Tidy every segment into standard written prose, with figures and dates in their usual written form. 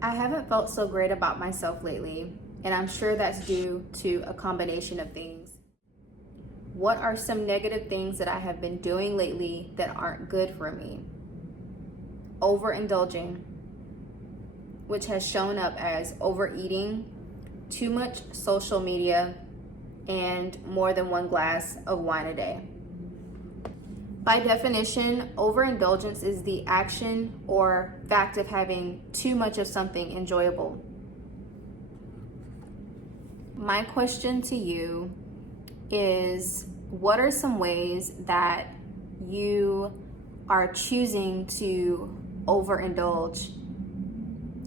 I haven't felt so great about myself lately, and I'm sure that's due to a combination of things. What are some negative things that I have been doing lately that aren't good for me? Overindulging, which has shown up as overeating, too much social media, and more than one glass of wine a day. By definition, overindulgence is the action or fact of having too much of something enjoyable. My question to you is, what are some ways that you are choosing to overindulge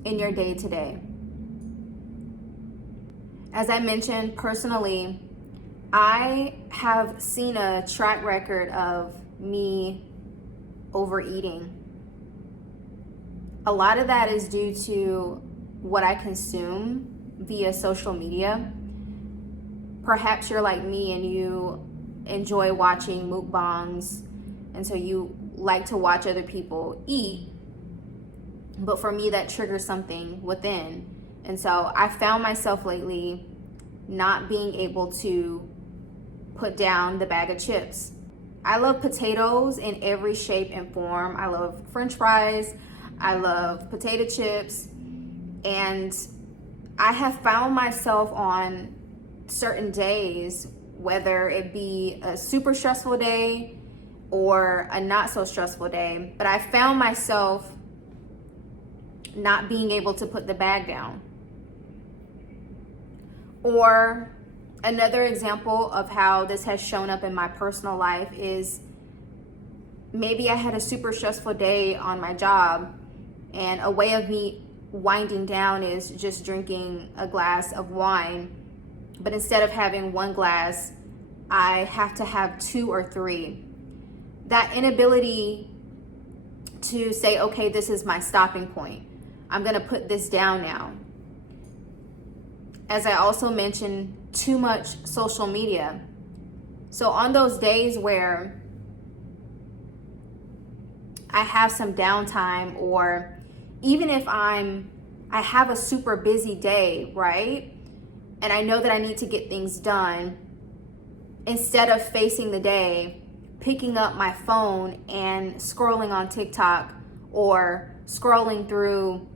in your day-to-day? As I mentioned, personally, I have seen a track record of me overeating. A lot of that is due to what I consume via social media. Perhaps you're like me and you enjoy watching mukbangs, and so you like to watch other people eat. But for me, that triggers something within. And so I found myself lately not being able to put down the bag of chips. I love potatoes in every shape and form. I love French fries. I love potato chips. And I have found myself on certain days, whether it be a super stressful day or a not so stressful day, but I found myself not being able to put the bag down. Or another example of how this has shown up in my personal life is maybe I had a super stressful day on my job, and a way of me winding down is just drinking a glass of wine. But instead of having one glass, I have to have two or three. That inability to say, okay, this is my stopping point. I'm gonna put this down now. As I also mentioned, too much social media. So on those days where I have some downtime, or even if I have a super busy day, right? And I know that I need to get things done, instead of facing the day, picking up my phone and scrolling on TikTok or scrolling through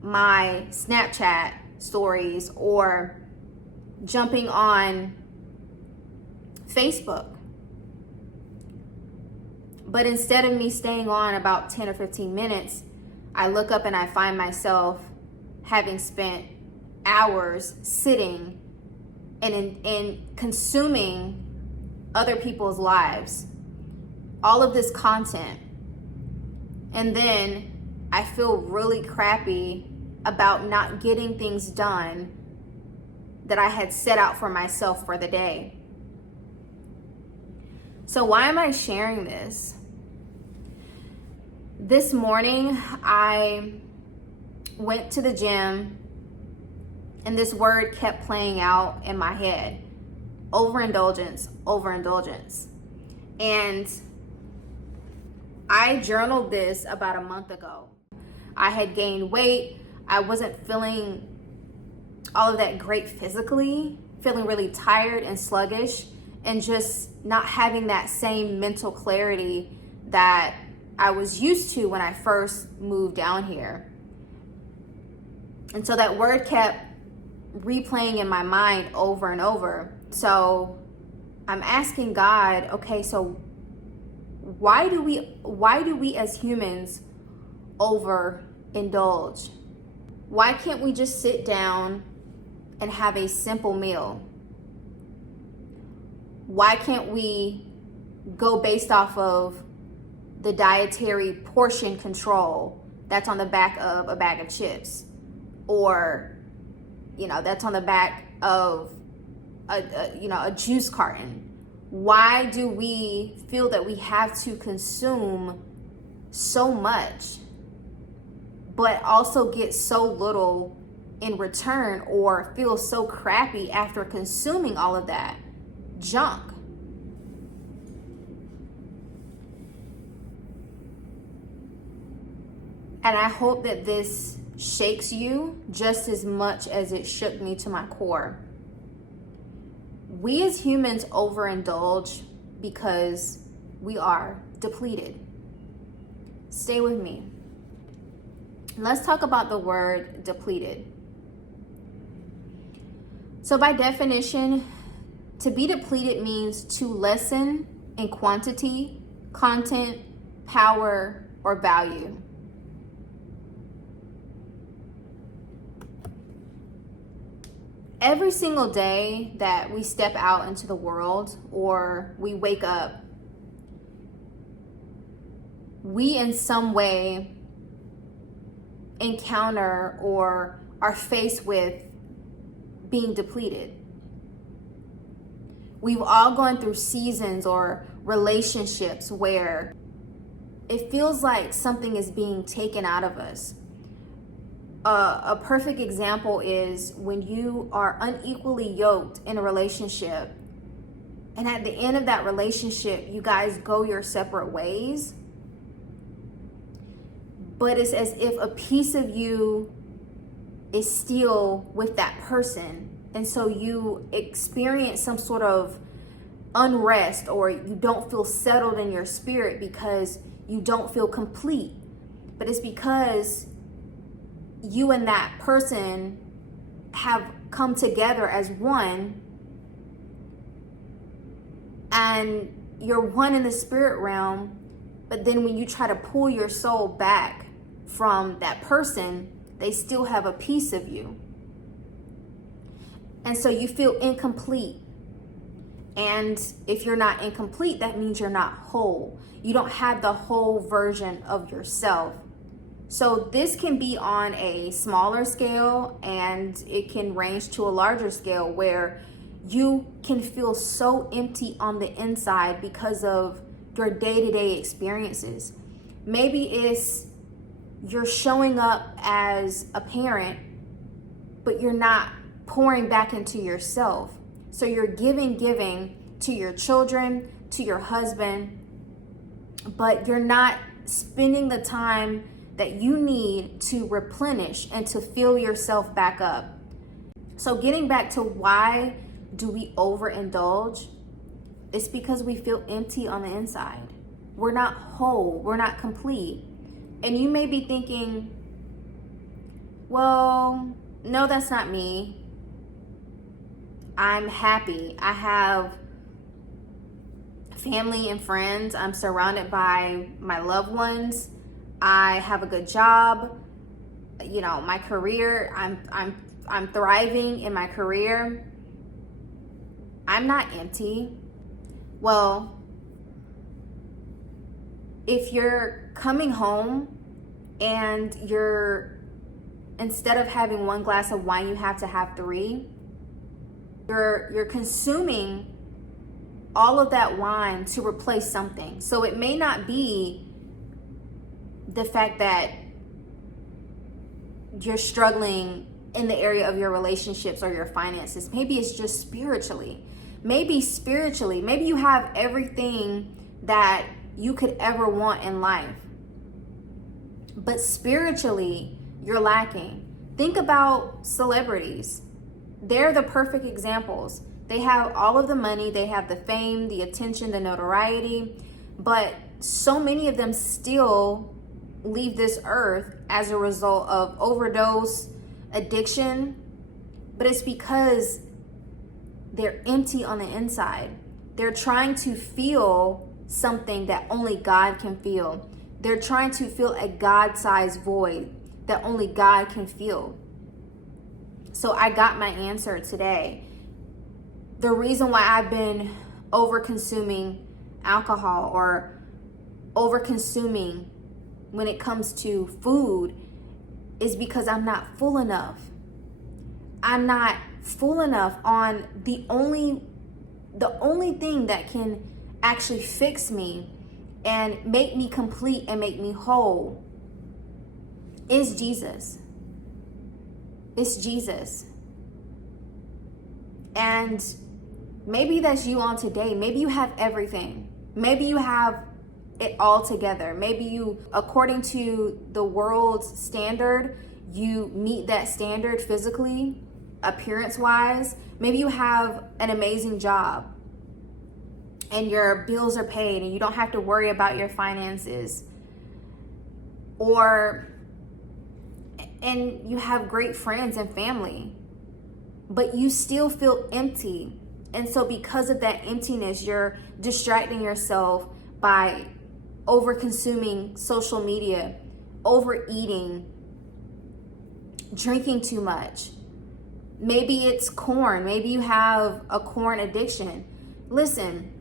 my Snapchat stories or jumping on Facebook. But instead of me staying on about 10 or 15 minutes, I look up and I find myself having spent hours sitting and consuming other people's lives, all of this content. And then I feel really crappy about not getting things done that I had set out for myself for the day. So why am I sharing this? This morning, I went to the gym and this word kept playing out in my head. Overindulgence, overindulgence. And I journaled this about a month ago. I had gained weight. I wasn't feeling all of that great physically, feeling really tired and sluggish, and just not having that same mental clarity that I was used to when I first moved down here. And so that word kept replaying in my mind over and over. So I'm asking God, okay, so why do we as humans overindulge? Why can't we just sit down and have a simple meal? Why can't we go based off of the dietary portion control that's on the back of a bag of chips, or that's on the back of a juice carton? Why do we feel that we have to consume so much but also get so little in return, or feel so crappy after consuming all of that junk? And I hope that this shakes you just as much as it shook me to my core. We as humans overindulge because we are depleted. Stay with me. Let's talk about the word depleted. So by definition, to be depleted means to lessen in quantity, content, power, or value. Every single day that we step out into the world or we wake up, we in some way encounter or are faced with being depleted. We've all gone through seasons or relationships where it feels like something is being taken out of us. A perfect example is when you are unequally yoked in a relationship, and at the end of that relationship, you guys go your separate ways. But it's as if a piece of you is still with that person. And so you experience some sort of unrest, or you don't feel settled in your spirit because you don't feel complete. But it's because you and that person have come together as one, and you're one in the spirit realm. But then when you try to pull your soul back from that person, they still have a piece of you. And so you feel incomplete. And if you're not incomplete, that means you're not whole. You don't have the whole version of yourself. So this can be on a smaller scale, and it can range to a larger scale where you can feel so empty on the inside because of your day-to-day experiences. Maybe it's you're showing up as a parent, but you're not pouring back into yourself. So you're giving to your children, to your husband, but you're not spending the time that you need to replenish and to fill yourself back up. So getting back to why do we overindulge? It's because we feel empty on the inside. We're not whole, we're not complete. And you may be thinking, well, no, that's not me. I'm happy. I have family and friends. I'm surrounded by my loved ones. I have a good job. You know, my career, I'm thriving in my career. I'm not empty. Well, if you're coming home and instead of having one glass of wine, you have to have 3, you're consuming all of that wine to replace something. So it may not be the fact that you're struggling in the area of your relationships or your finances. Maybe it's just spiritually. Maybe you have everything that you could ever want in life, but spiritually you're lacking. Think about celebrities. They're the perfect examples. They have all of the money, they have the fame, the attention, the notoriety, but so many of them still leave this earth as a result of overdose, addiction. But it's because they're empty on the inside. They're trying to feel something that only God can feel. They're trying to fill a God-sized void that only God can fill. So I got my answer today. The reason why I've been over-consuming alcohol or over-consuming when it comes to food is because I'm not full enough. I'm not full enough on the only thing that can actually fix me and make me complete and make me whole is Jesus. It's Jesus. And maybe that's you on today. Maybe you have everything. Maybe you have it all together. Maybe you, according to the world's standard, you meet that standard physically, appearance wise. Maybe you have an amazing job and your bills are paid and you don't have to worry about your finances, and you have great friends and family, but you still feel empty. And so because of that emptiness, you're distracting yourself by over consuming social media, overeating, drinking too much. Maybe it's corn. Maybe you have a corn addiction. Listen,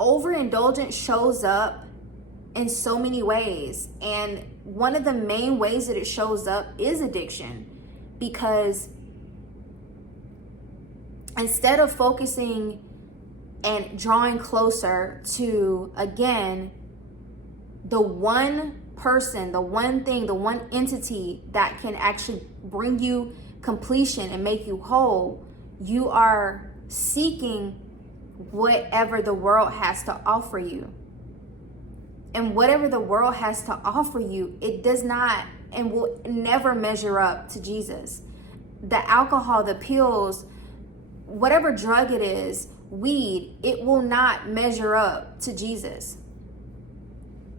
overindulgence shows up in so many ways. And one of the main ways that it shows up is addiction, because instead of focusing and drawing closer to, again, the one person, the one thing, the one entity that can actually bring you completion and make you whole, you are seeking whatever the world has to offer you. And whatever the world has to offer you, it does not and will never measure up to Jesus. The alcohol, the pills, whatever drug it is, weed, it will not measure up to Jesus.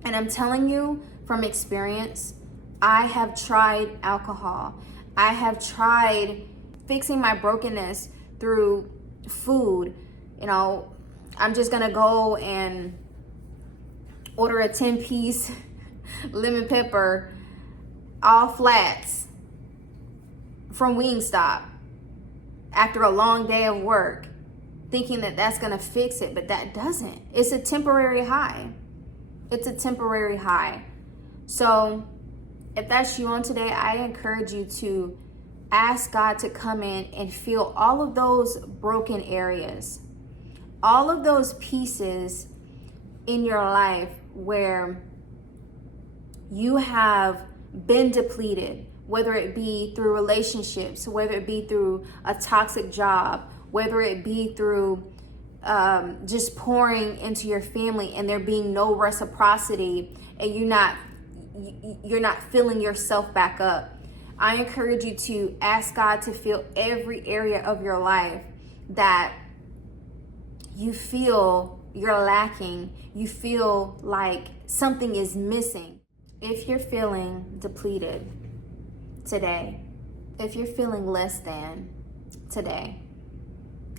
And I'm telling you from experience, I have tried alcohol. I have tried fixing my brokenness through food. You know, I'm just gonna go and order a 10-piece lemon pepper, all flats from Wingstop after a long day of work, thinking that that's gonna fix it, but that doesn't. It's a temporary high. It's a temporary high. So if that's you on today, I encourage you to ask God to come in and fill all of those broken areas, all of those pieces in your life where you have been depleted, whether it be through relationships, whether it be through a toxic job, whether it be through just pouring into your family and there being no reciprocity, and you're not filling yourself back up. I encourage you to ask God to fill every area of your life that you feel you're lacking, you feel like something is missing. If you're feeling depleted today, if you're feeling less than today,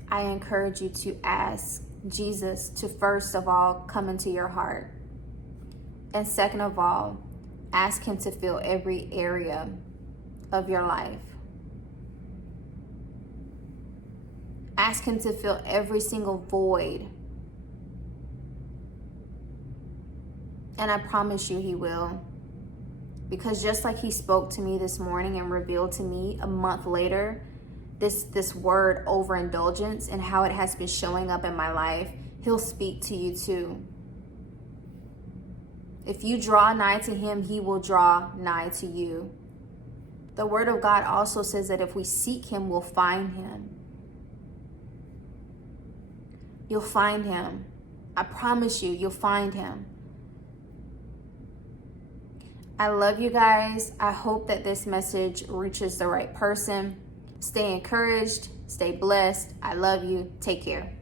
I encourage you to ask Jesus to first of all come into your heart. And second of all, ask him to fill every area of your life. Ask him to fill every single void. And I promise you he will. Because just like he spoke to me this morning and revealed to me a month later, this word overindulgence and how it has been showing up in my life, he'll speak to you too. If you draw nigh to him, he will draw nigh to you. The word of God also says that if we seek him, we'll find him. You'll find him. I promise you, you'll find him. I love you guys. I hope that this message reaches the right person. Stay encouraged. Stay blessed. I love you. Take care.